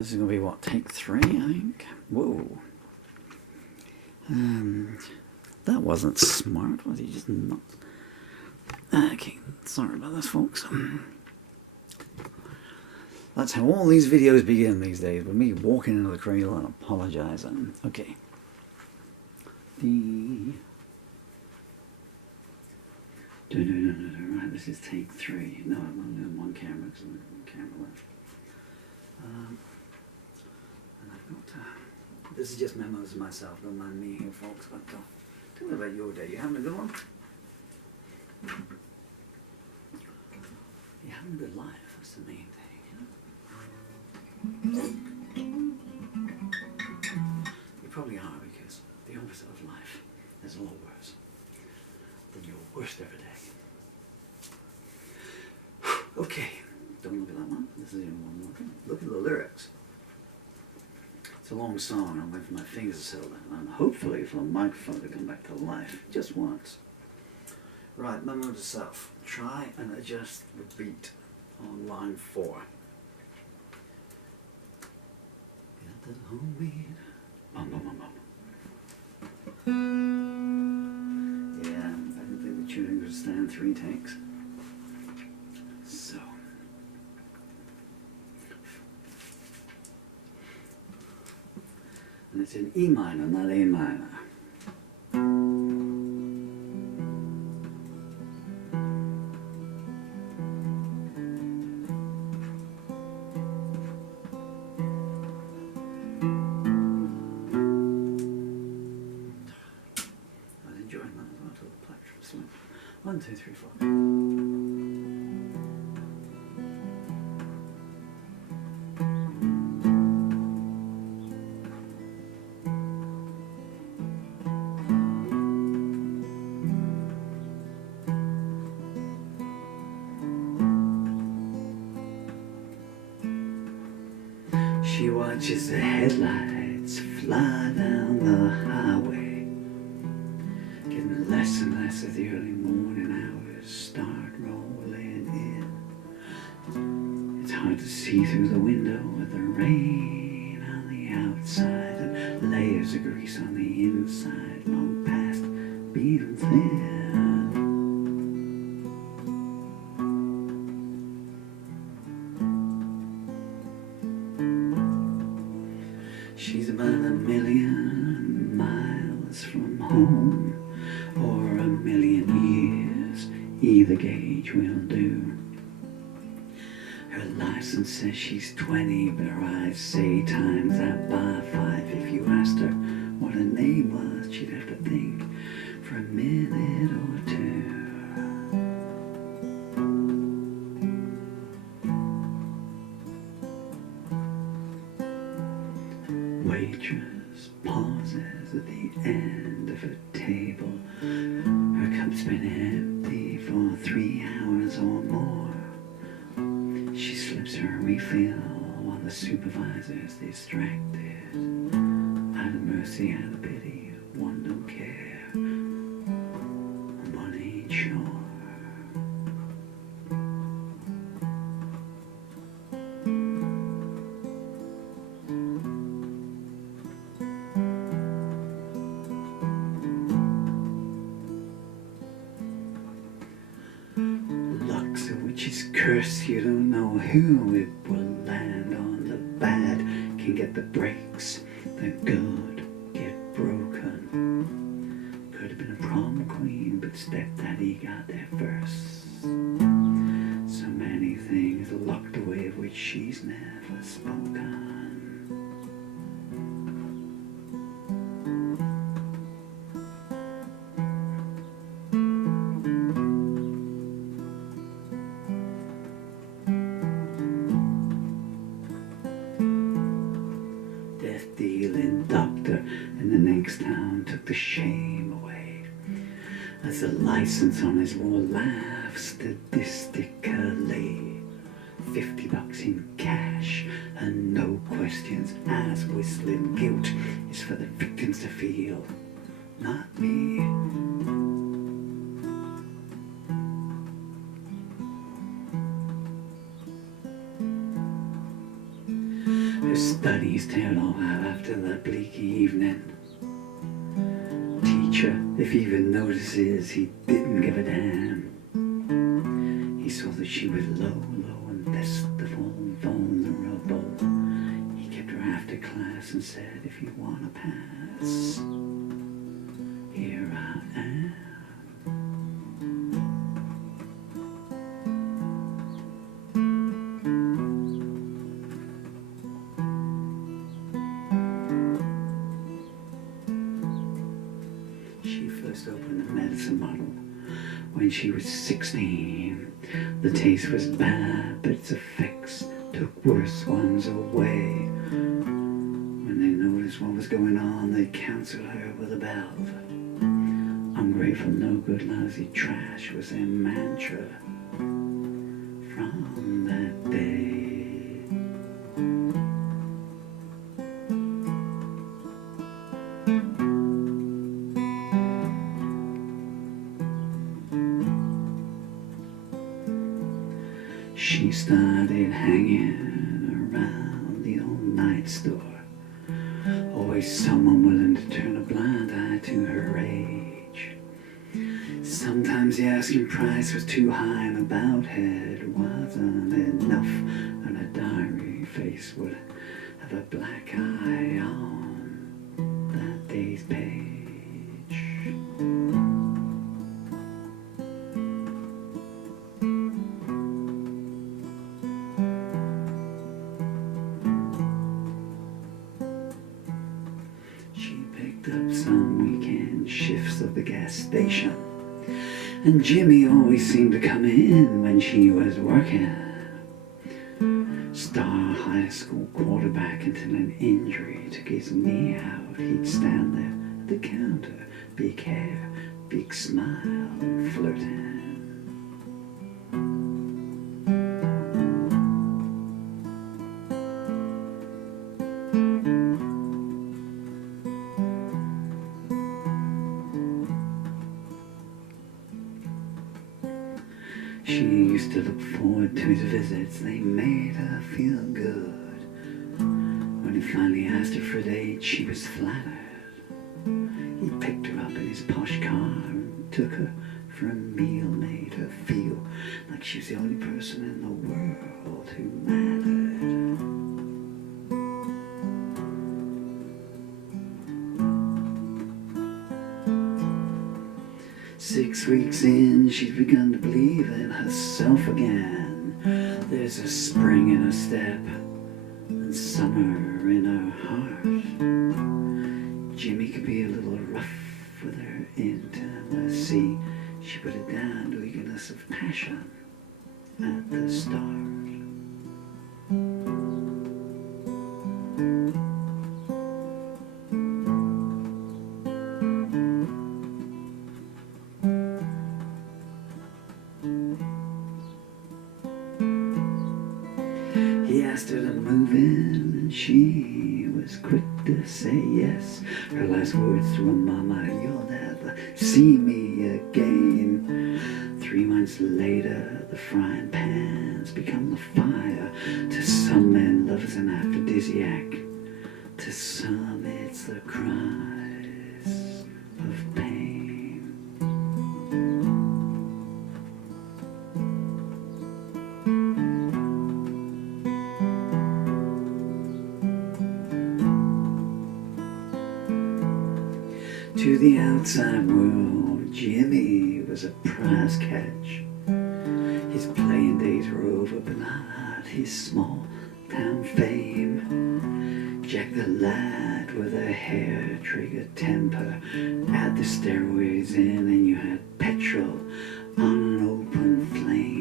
This is going to be, what, take 3, I think? Whoa. That wasn't smart, was he? Just not. Okay, sorry about this, folks. That's how all these videos begin these days, with me walking into the cradle and apologizing. Okay. Right, this is take 3. No, I'm only doing one camera because I'm one camera left. And I've got this is just memos of myself, don't mind me here, folks. But tell me about your day. You having a good one? You're having a good life, that's the main thing. You probably are, because the opposite of life is a lot worse than your worst ever day. Okay, don't look at that one. This is the only one looking. Look at the lyrics. It's a long song. I'm waiting for my fingers to settle down, and hopefully for the microphone to come back to life just once. Right, memo to self. Try and adjust the beat on line 4. Get that home beat. Bum, bum, bum, bum. Yeah, I didn't think the tuning would stand 3 takes. So. And it's in E minor, not A minor. I was enjoying that as well till the plectrum swing. 1, 2, 3, 4. She watches the headlights fly down the highway, getting less and less as the early morning hours start rolling in. It's hard to see through the window with the rain on the outside and layers of grease on the inside, long past beaten thin. She's about 1,000,000 miles from home, or 1,000,000 years, either gauge will do. Her license says she's 20, but her eyes say times that by 5. If you asked her what her name was, she'd have to think for a minute or 2. Waitress pauses at the end of a table. Her cup's been empty for 3 hours or more. She slips her a refill while the supervisor's distracted. Out of mercy, out of pity, one don't care, and one ain't sure. Curse, you don't know who it will land on. The bad can get the breaks, the good get broken. Could have been a prom queen, but stepdaddy got there first. So many things locked away of which she's never spoken. Dealing doctor in the next town took the shame away, as the license on his wall laughs statistically. $50 in cash and no questions asked. Whistling guilt is for the victims to feel, not me. Her studies tailed off after the bleak evening. Teacher, if he even notices, he didn't give a damn. He saw that she was low, low and best of all vulnerable. He kept her after class and said, if you want to pass, here I am. She first opened the medicine bottle when she was 16. The taste was bad, but its effects took worse ones away. When they noticed what was going on, they counseled her with a belt. Ungrateful, no good, lousy trash was their mantra from that day. She started hanging around the old night store. Always someone willing to turn a blind eye to her age. Sometimes the asking price was too high and the bowed head wasn't enough, and a diary face would have a black eye on that day's page. Up some weekend shifts of the gas station, and Jimmy always seemed to come in when she was working. Star high school quarterback until an injury took his knee out. He'd stand there at the counter, big hair, big smile, flirting. She used to look forward to his visits. They made her feel good. When he finally asked her for a date, she was flattered. He picked her up in his posh car and took her for a meal, made her feel like she was the only person in the world who mattered. 6 weeks in, she's begun to believe in herself again. There's a spring in her step and summer in her heart. Jimmy could be a little rough with her intimacy. She put it down to eagerness of passion at the start. He asked her to move in, and she was quick to say yes. Her last words to her mama, "You'll never see me again." 3 months later, the frying pans become the fire. To some men, love is an aphrodisiac. To some, it's the cries of pain. To the outside world, Jimmy was a prize catch. His playing days were over, but not his small town fame. Jack the lad with a hair trigger temper. Add the steroids in and you had petrol on an open flame.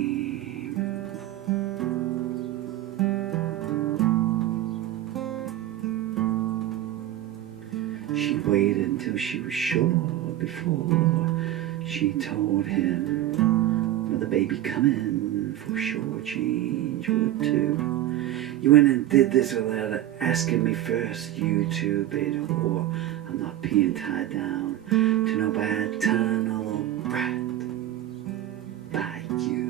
She waited until she was sure before she told him, with the baby coming, for sure change would too. You went and did this without asking me first, you two-bit whore. I'm not being tied down to no bad tunnel brat by you.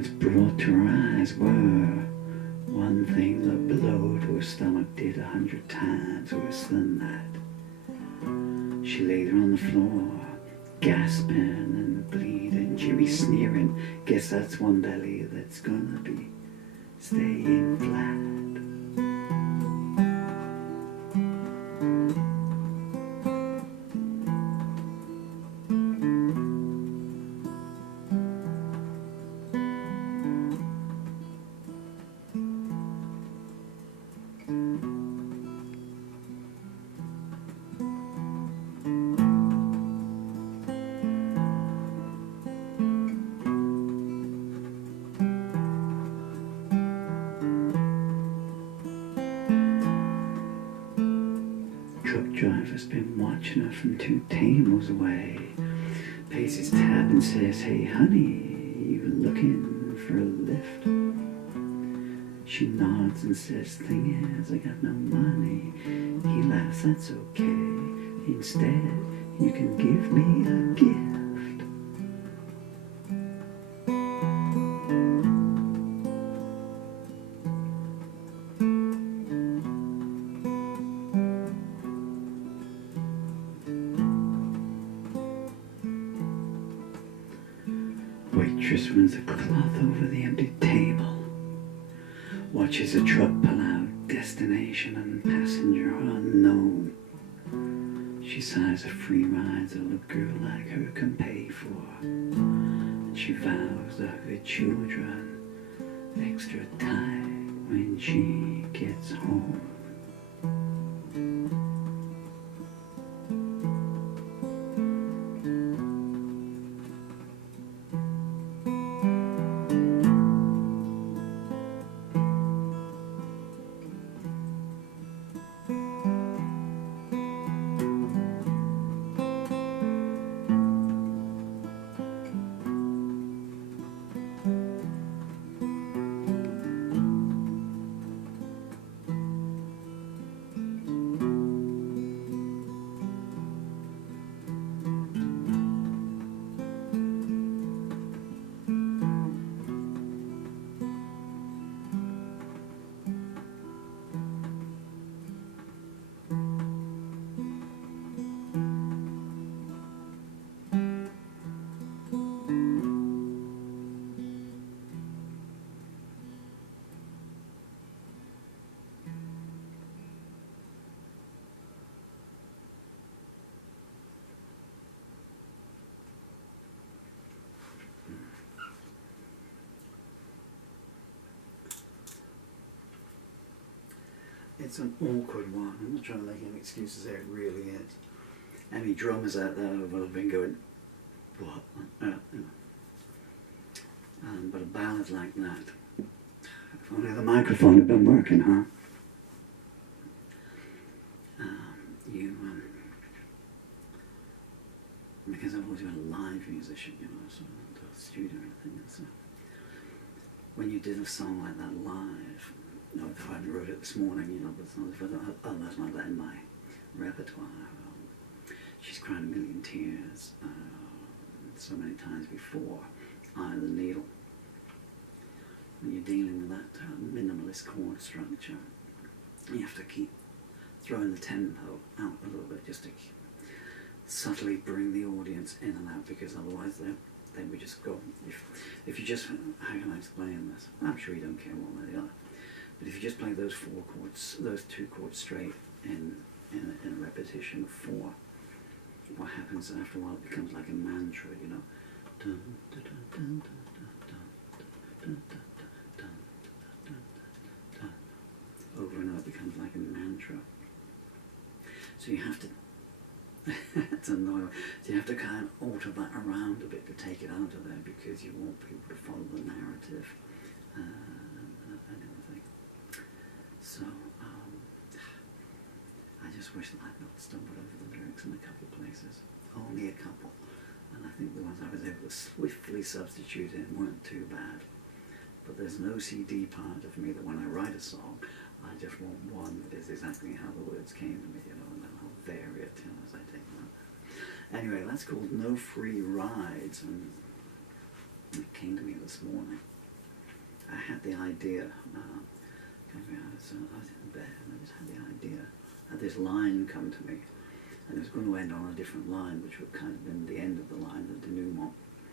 words brought to her eyes were, one thing that below to her stomach did 100 times worse than that. She laid her on the floor, gasping and bleeding, Jimmy sneering, guess that's one belly that's gonna be staying flat. Driver's been watching her from 2 tables away. Pays his tab and says, "Hey honey, you looking for a lift?" She nods and says, "Thing is, I got no money." He laughs, "That's okay. Instead, you can give me a gift." Waitress runs a cloth over the empty table, watches a truck pull out, destination and passenger unknown. She sighs a free ride that a girl like her can pay for, and she vows that her children extra tight when she gets home. It's an awkward one. I'm not trying to make any excuses there, it really is. Any drummers out there will have been going, what? But a ballad like that, if only the microphone had been working, huh? Because I've always been a live musician, you know, so the studio and everything. So when you did a song like that live, you know, if I wrote it this morning, you know, but that's not that in my repertoire. She's cried a million tears so many times before. Eye of the Needle. When you're dealing with that minimalist chord structure, you have to keep throwing the tempo out a little bit just to subtly bring the audience in and out, because otherwise they would just go. If you just, how can I explain this? I'm sure you don't care one way or the other. But if you just play those 4 chords, those 2 chords straight in a repetition of 4, what happens after a while? It becomes like a mantra, you know. Over and over, it becomes like a mantra. So you have to. It's annoying. So you have to kind of alter that around a bit to take it out of there, because you want people to follow the narrative and everything. So I just wish that I'd not stumbled over the lyrics in a couple of places. Only a couple. And I think the ones I was able to swiftly substitute in weren't too bad. But there's an OCD part of me that when I write a song, I just want one that is exactly how the words came to me, you know, and then I'll vary it, you know, as I take them out. Anyway, that's called No Free Rides, and it came to me this morning. I had the idea, so I was in bed and I just had the idea. I had this line come to me, and it was going to end on a different line, which would kind of been the end of the line, the denouement.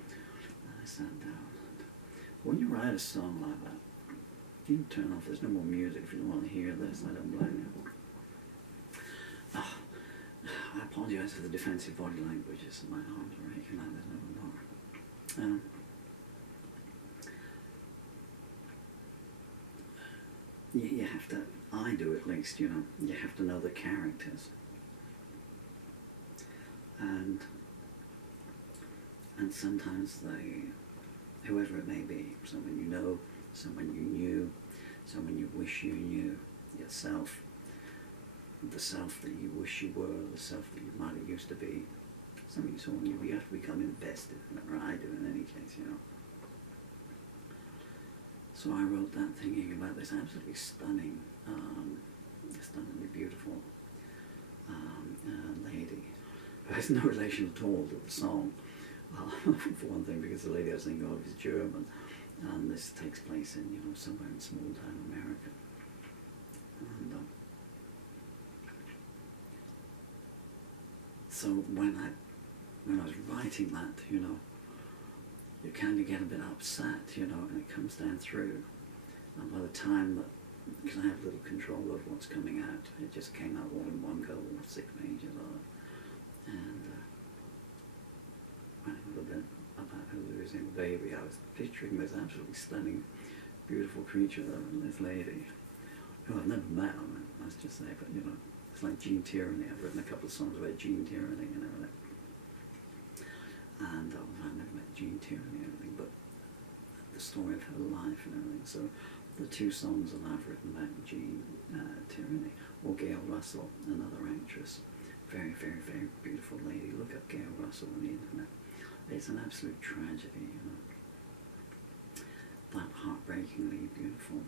And I sat down. When you write a song like that, you turn off, there's no more music. If you don't want to hear this, I don't blame you. Oh, I apologise for the defensive body language. My arms are aching like there's no more. You have to, I do at least, you have to know the characters. And sometimes whoever it may be, someone you know, someone you knew, someone you wish you knew, yourself, the self that you wish you were, the self that you might have used to be, someone you have to become invested in, or I do in any case, So I wrote that thinking about this absolutely stunning, stunningly beautiful lady. There's no relation at all to the song, for one thing, because the lady I was thinking of is German, and this takes place in, somewhere in small town America. And so when I was writing that, you kind of get a bit upset, and it comes down through. And by the time that, because I have little control of what's coming out, it just came out all in one go, 6 pages of it. And when it would have been about her losing a baby, I was picturing this absolutely stunning, beautiful creature, this lady, who I've never met, I must just say, but it's like Gene Tierney. I've written a couple of songs about Gene Tierney and everything. And I've never met Gene Tierney and everything, but the story of her life and everything. So the 2 songs that I've written about Gene Tierney, or Gail Russell, another actress, very, very, very beautiful lady. Look up Gail Russell on the internet. It's an absolute tragedy, that heartbreakingly beautiful,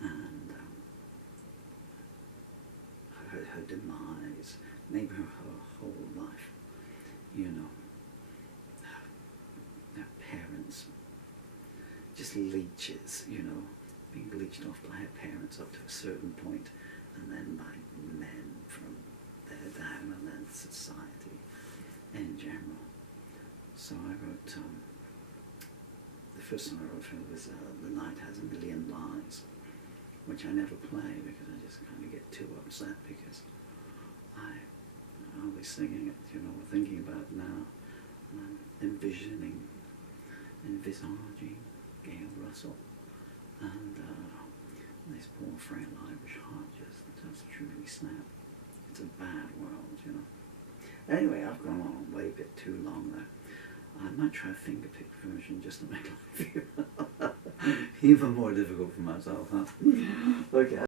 and her demise, maybe her whole life, her parents, just leeches, being leeched off by her parents up to a certain point, and then by men from there down, and then society in general. So I wrote, the first song I wrote for her was The Night Has a Million Lies, which I never play because I just kind of get too upset, because I'll be singing it, or thinking about it now, and I'm envisaging Gail Russell, and this poor frail Irish heart just truly snap. It's a bad world, Anyway, I've gone on way a bit too long there. I might try a finger-picked version just to make life even more difficult for myself, huh? Okay.